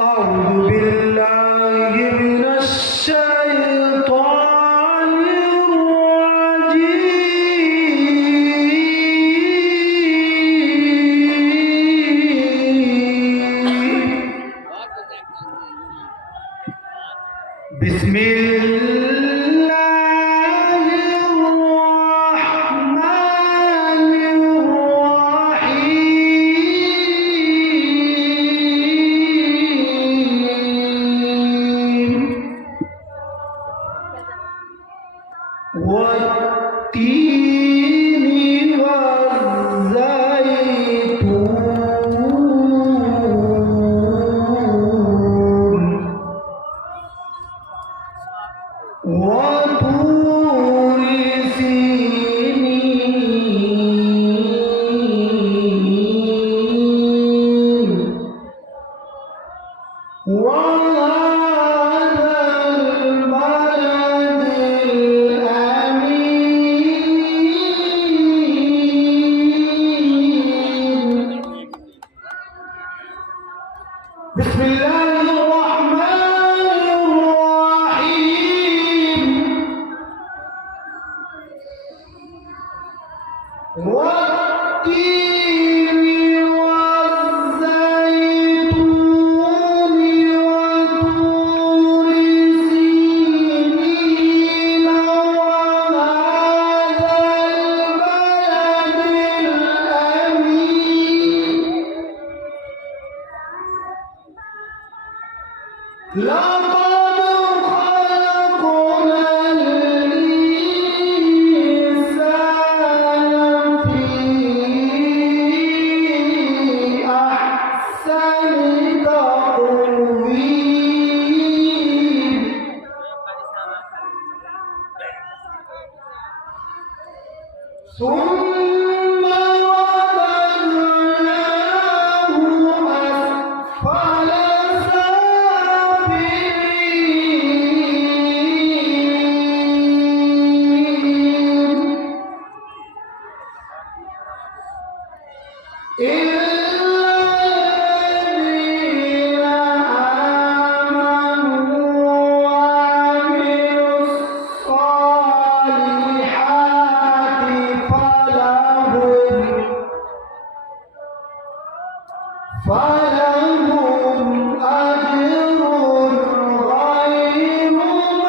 أعوذ بالله من الشيطان الرجيم. بسم الله الرحمن الرحيم. والتين والزيتون وطور سينين وهذا البلد الأمين. بسم الله الرحمن الرحيم. والتين والزيتون وطور سينين وهذا البلد الأمين. لقد خلقنا الإنسان في أحسن تقويم. ثم رددناه أسفل سافلين. إلا الذين آمنوا وعملوا الصالحات فلهم أجر غير ممنون.